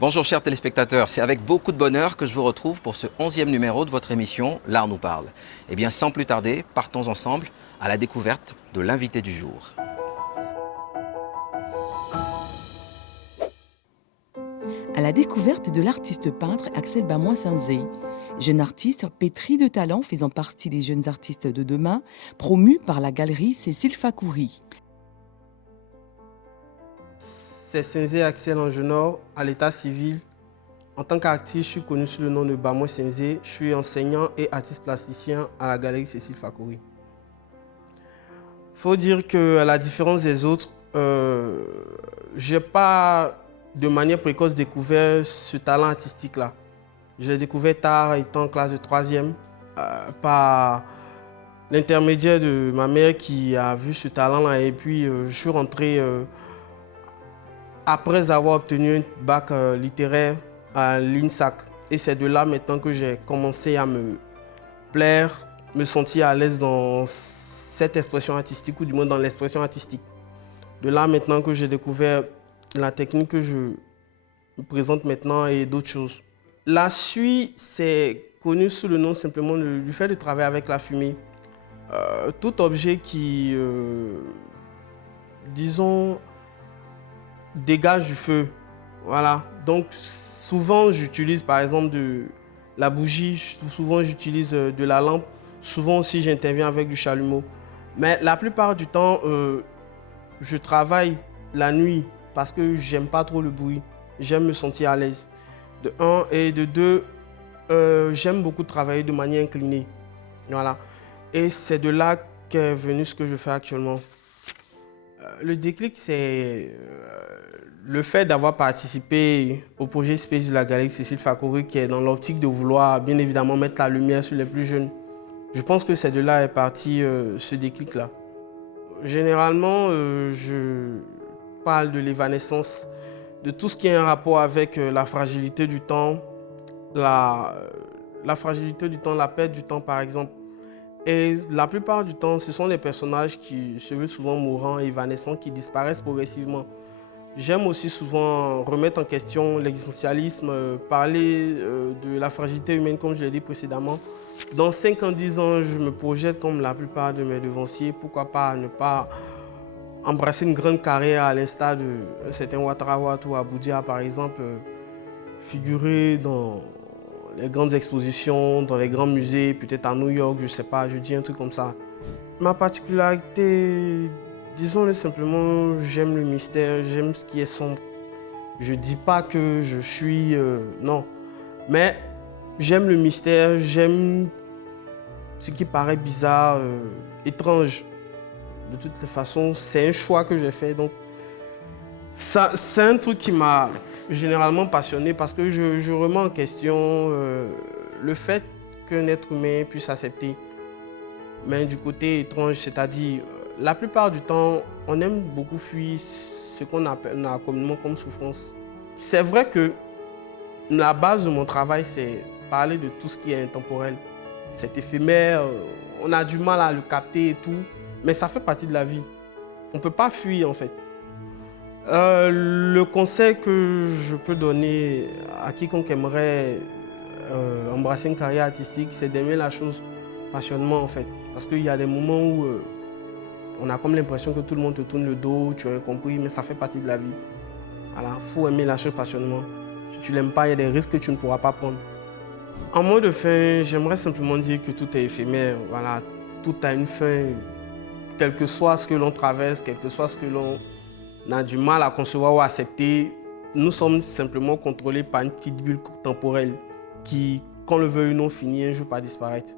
Bonjour chers téléspectateurs, c'est avec beaucoup de bonheur que je vous retrouve pour ce 11e numéro de votre émission L'Art nous parle. Eh bien sans plus tarder, partons ensemble à la découverte de l'invité du jour. À la découverte de l'artiste peintre Axel Bamoin-Sanzé, jeune artiste pétri de talent faisant partie des jeunes artistes de demain, promu par la galerie Cécile Fakouri. C'est Sanzé Axel Angenor, à l'état civil. En tant qu'artiste, je suis connu sous le nom de Bamoin Sanzé. Je suis enseignant et artiste plasticien à la galerie Cécile Fakouri. Il faut dire qu'à la différence des autres, je n'ai pas de manière précoce découvert ce talent artistique-là. Je l'ai découvert tard, étant en classe de 3e, par l'intermédiaire de ma mère qui a vu ce talent-là. Et puis, je suis rentré après avoir obtenu un bac littéraire à l'INSAC. Et c'est de là maintenant que j'ai commencé à me plaire, me sentir à l'aise dans cette expression artistique, ou du moins dans l'expression artistique. De là maintenant que j'ai découvert la technique que je me présente maintenant et d'autres choses. La suie, c'est connu sous le nom simplement du fait de travailler avec la fumée. Tout objet qui, disons, dégage du feu. Voilà. Donc souvent j'utilise par exemple de la bougie, souvent j'utilise de la lampe, souvent aussi j'interviens avec du chalumeau. Mais la plupart du temps, je travaille la nuit parce que j'aime pas trop le bruit. J'aime me sentir à l'aise. De un, et de deux, j'aime beaucoup travailler de manière inclinée. Voilà. Et c'est de là qu'est venu ce que je fais actuellement. Le déclic, c'est le fait d'avoir participé au projet Space de la galerie Cécile Fakouri, qui est dans l'optique de vouloir bien évidemment mettre la lumière sur les plus jeunes. Je pense que c'est de là est parti ce déclic-là. Généralement, je parle de l'évanescence, de tout ce qui est en rapport avec la fragilité du temps, la fragilité du temps, la perte du temps par exemple. Et la plupart du temps, ce sont les personnages qui se veulent souvent mourants, évanescents, qui disparaissent progressivement. J'aime aussi souvent remettre en question l'existentialisme, parler de la fragilité humaine, comme je l'ai dit précédemment. Dans 5 ans, 10 ans, je me projette comme la plupart de mes devanciers. Pourquoi pas ne pas embrasser une grande carrière à l'instar d'un certain Ouattara ou Aboudia, par exemple, figurer dans les grandes expositions, dans les grands musées, peut-être à New York, je ne sais pas, je dis un truc comme ça. Ma particularité, disons-le simplement, j'aime le mystère, j'aime ce qui est sombre. Je ne dis pas que je suis... non. Mais j'aime le mystère, j'aime ce qui paraît bizarre, étrange. De toutes les façons, c'est un choix que j'ai fait. Donc, ça, c'est un truc qui m'a généralement passionné parce que je remets en question le fait qu'un être humain puisse accepter, mais du côté étrange, c'est-à-dire la plupart du temps, on aime beaucoup fuir ce qu'on appelle communément comme souffrance. C'est vrai que la base de mon travail, c'est parler de tout ce qui est intemporel. C'est éphémère, on a du mal à le capter et tout, mais ça fait partie de la vie. On ne peut pas fuir en fait. Le conseil que je peux donner à quiconque aimerait embrasser une carrière artistique, c'est d'aimer la chose passionnément en fait. Parce qu'il y a des moments où on a comme l'impression que tout le monde te tourne le dos, tu as compris, mais ça fait partie de la vie. Voilà, il faut aimer la chose passionnément. Si tu ne l'aimes pas, il y a des risques que tu ne pourras pas prendre. En mot de fin, j'aimerais simplement dire que tout est éphémère. Voilà, tout a une fin. Quel que soit ce que l'on traverse, quel que soit ce que l'on a du mal à concevoir ou à accepter, nous sommes simplement contrôlés par une petite bulle temporelle qui, qu'on le veuille ou non, finit un jour par disparaître.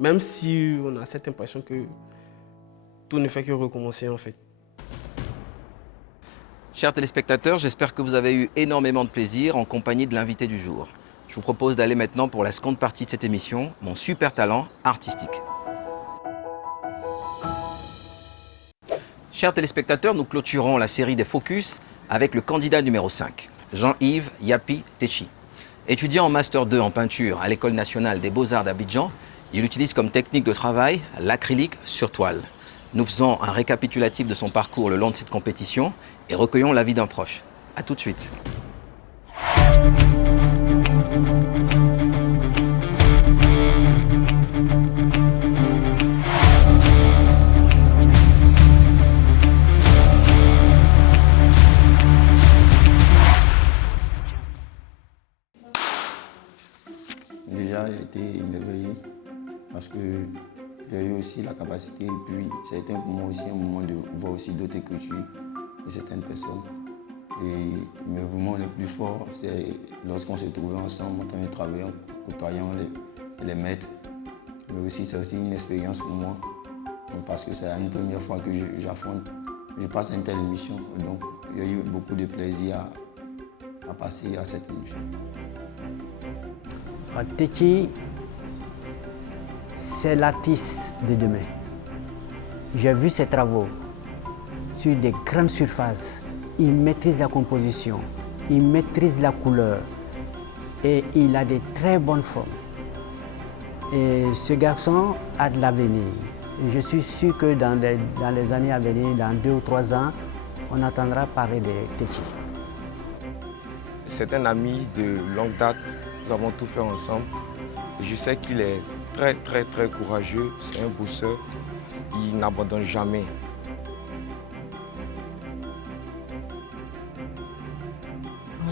Même si on a cette impression que tout ne fait que recommencer en fait. Chers téléspectateurs, j'espère que vous avez eu énormément de plaisir en compagnie de l'invité du jour. Je vous propose d'aller maintenant pour la seconde partie de cette émission, mon super talent artistique. Chers téléspectateurs, nous clôturons la série des Focus avec le candidat numéro 5, Jean-Yves Yapi Techi. Étudiant en Master 2 en peinture à l'École nationale des beaux-arts d'Abidjan, il utilise comme technique de travail l'acrylique sur toile. Nous faisons un récapitulatif de son parcours le long de cette compétition et recueillons l'avis d'un proche. A tout de suite. Déjà, j'ai été émerveillé parce que j'ai eu aussi la capacité et puis ça a été pour moi aussi un moment de voir aussi d'autres cultures de certaines personnes. Mais vraiment le plus fort, c'est lorsqu'on s'est trouvés ensemble en train de travailler, en côtoyant les maîtres. Mais aussi, c'est aussi une expérience pour moi parce que c'est une première fois que je passe à une telle émission. Donc, il y a eu beaucoup de plaisir à passer à cette émission. Techi, c'est l'artiste de demain. J'ai vu ses travaux sur des grandes surfaces. Il maîtrise la composition, il maîtrise la couleur et il a des très bonnes formes. Et ce garçon a de l'avenir. Je suis sûr que dans les années à venir, dans 2 ou 3 ans, on entendra parler de Techi. C'est un ami de longue date. Nous avons tout fait ensemble. Je sais qu'il est très, très, très courageux. C'est un bosseur. Il n'abandonne jamais.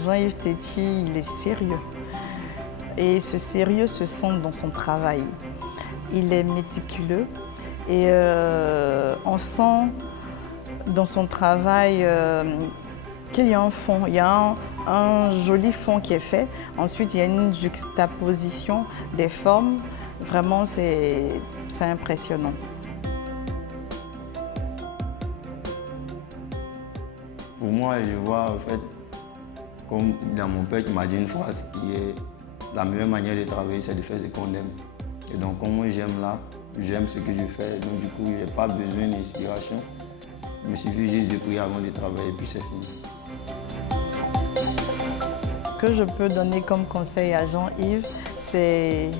Jean-Yves Techi, il est sérieux. Et ce sérieux se sent dans son travail. Il est méticuleux et on sent dans son travail qu'il y a un fond. Il y a un joli fond qui est fait. Ensuite, il y a une juxtaposition des formes. Vraiment, c'est impressionnant. Pour moi, je vois en fait, comme dans mon père qui m'a dit une phrase qui est la meilleure manière de travailler, c'est de faire ce qu'on aime. Et donc, comme moi j'aime là, j'aime ce que je fais. Donc, du coup, je n'ai pas besoin d'inspiration. Il me suffit juste de prier avant de travailler et puis c'est fini. Ce que je peux donner comme conseil à Jean-Yves, c'est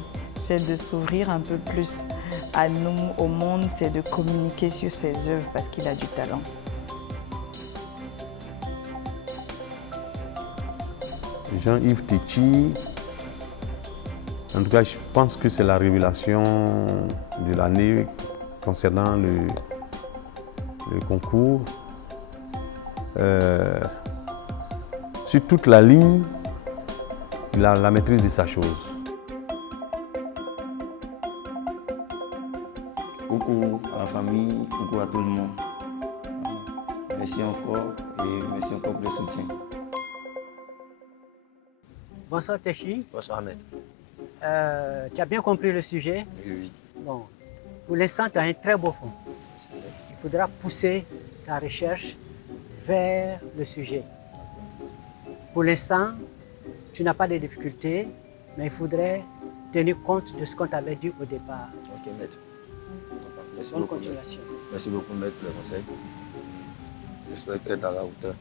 de s'ouvrir un peu plus à nous, au monde, c'est de communiquer sur ses œuvres parce qu'il a du talent. Jean-Yves Techi, en tout cas, je pense que c'est la révélation de l'année concernant le concours. Sur toute la ligne, il a la maîtrise de sa chose. Coucou à la famille, coucou à tout le monde. Merci encore et merci encore pour le soutien. Bonsoir Techi. Bonsoir maître. Tu as bien compris le sujet? Oui. Bon, pour l'instant, tu as un très beau fond. Merci, maître. Il faudra pousser ta recherche vers le sujet. Pour l'instant, tu n'as pas de difficultés, mais il faudrait tenir compte de ce qu'on t'avait dit au départ. Ok maître. Merci Bonne beaucoup, maître. continuation. Merci beaucoup maître pour le conseil. J'espère être à la hauteur.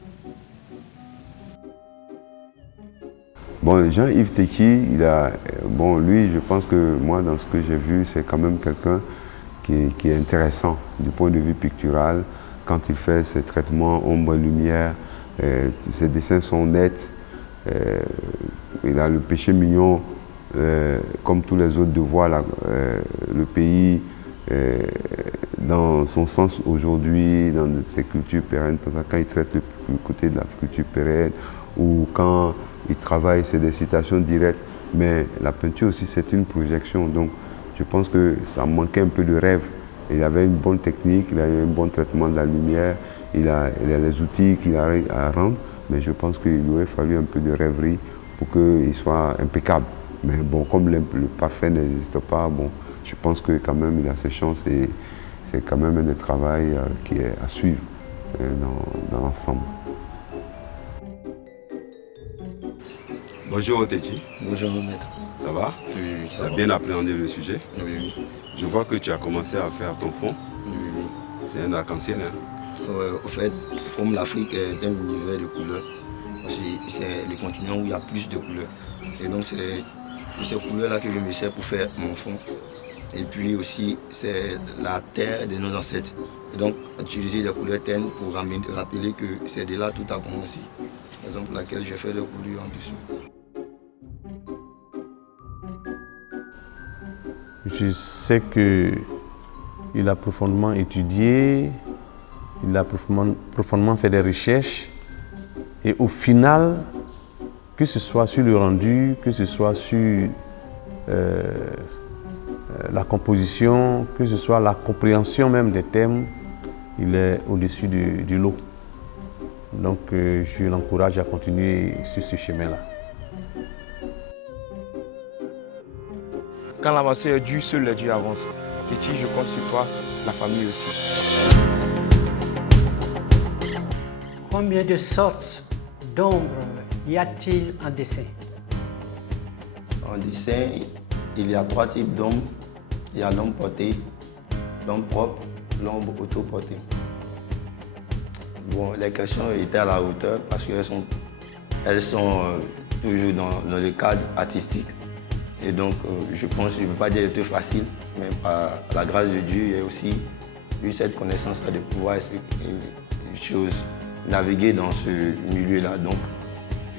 Bon, Jean-Yves Techi, lui, je pense que moi, dans ce que j'ai vu, c'est quand même quelqu'un qui est intéressant du point de vue pictural. Quand il fait ses traitements ombre-lumière, ses dessins sont nets. Il a le péché mignon, comme tous les autres, de voir le pays dans son sens aujourd'hui, dans ses cultures pérennes. Parce que quand il traite le côté de la culture pérenne, ou quand il travaille, c'est des citations directes, mais la peinture aussi, c'est une projection. Donc, je pense que ça manquait un peu de rêve. Il avait une bonne technique, il a eu un bon traitement de la lumière, il a les outils qu'il arrive à rendre, mais je pense qu'il aurait fallu un peu de rêverie pour qu'il soit impeccable. Mais bon, comme le parfait n'existe pas, bon, je pense que quand même il a ses chances et c'est quand même un travail qui est à suivre dans l'ensemble. Bonjour Techi. Bonjour maître. Ça va? Oui, Tu as bien appréhendé le sujet? Oui. Je vois que tu as commencé à faire ton fond. Oui. C'est un arc-en-ciel, hein? Au fait, comme l'Afrique est un univers de couleurs, c'est le continent où il y a plus de couleurs. Et donc c'est de ces couleurs-là que je me sers pour faire mon fond. Et puis aussi, c'est la terre de nos ancêtres. Et donc, utiliser des couleurs ternes pour rappeler que c'est de là tout a commencé. C'est la raison pour laquelle j'ai fait les couleurs en dessous. Je sais qu'il a profondément étudié, il a profondément fait des recherches et au final, que ce soit sur le rendu, que ce soit sur la composition, que ce soit la compréhension même des thèmes, il est au-dessus du lot. Donc je l'encourage à continuer sur ce chemin-là. Quand l'avancée est due, seul les dieux avancent. Techi, je compte sur toi, la famille aussi. Combien de sortes d'ombres y a-t-il en dessin? En dessin, il y a 3 types d'ombres. Il y a l'ombre portée, l'ombre propre, l'ombre auto-portée. Bon, les questions étaient à la hauteur parce qu'elles sont toujours dans le cadre artistique. Et donc, je pense, je ne peux pas dire que c'était facile, mais par la grâce de Dieu, j'ai aussi eu cette connaissance-là de pouvoir expliquer les choses, naviguer dans ce milieu-là. Donc,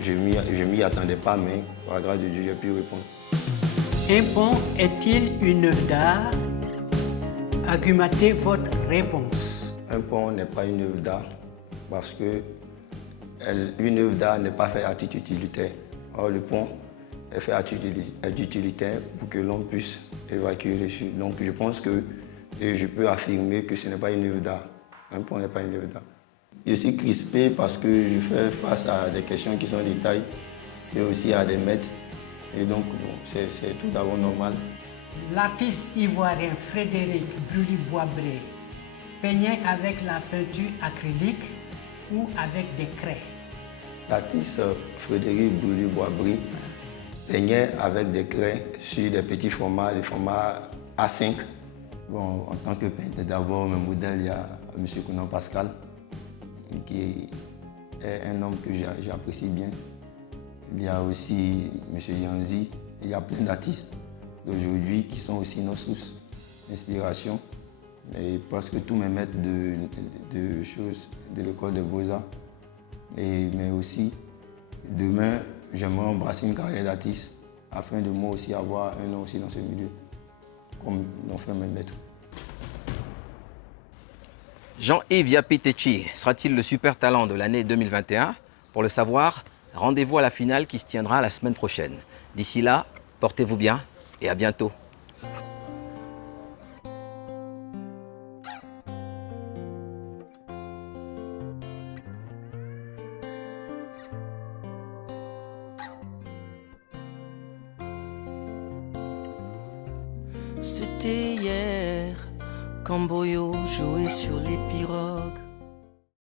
je ne m'y attendais pas, mais par la grâce de Dieu, j'ai pu répondre. Un pont est-il une œuvre d'art? Argumentez votre réponse. Un pont n'est pas une œuvre d'art parce que une œuvre d'art n'est pas faite à titre utilitaire. Or, le pont est fait à titre utilitaire pour que l'on puisse évacuer dessus. Donc, je pense que je peux affirmer que ce n'est pas une œuvre d'art. Un pont n'est pas une œuvre d'art. Je suis crispé parce que je fais face à des questions qui sont en détail et aussi à des maîtres. Et donc, bon, c'est tout d'abord normal. L'artiste ivoirien Frédéric Brully-Boisbré peignait avec la peinture acrylique ou avec des craies? L'artiste Frédéric Brully-Boisbré peignait avec des craies sur des petits formats, les formats A5. Bon, en tant que peintre, d'abord, mon modèle, il y a M. Conan Pascal, qui est un homme que j'apprécie bien. Il y a aussi M. Yanzi. Il y a plein d'artistes d'aujourd'hui qui sont aussi nos sources d'inspiration. Et presque tous mes maîtres de choses de l'école des Beaux-Arts. Mais aussi, demain, j'aimerais embrasser une carrière d'artiste afin de moi aussi avoir un nom aussi dans ce milieu, comme l'ont fait mes maîtres. Jean-Yves Yapi Techi sera-t-il le super talent de l'année 2021? Pour le savoir, rendez-vous à la finale qui se tiendra la semaine prochaine. D'ici là, portez-vous bien et à bientôt. C'était hier quand Boyo jouait sur les pirogues.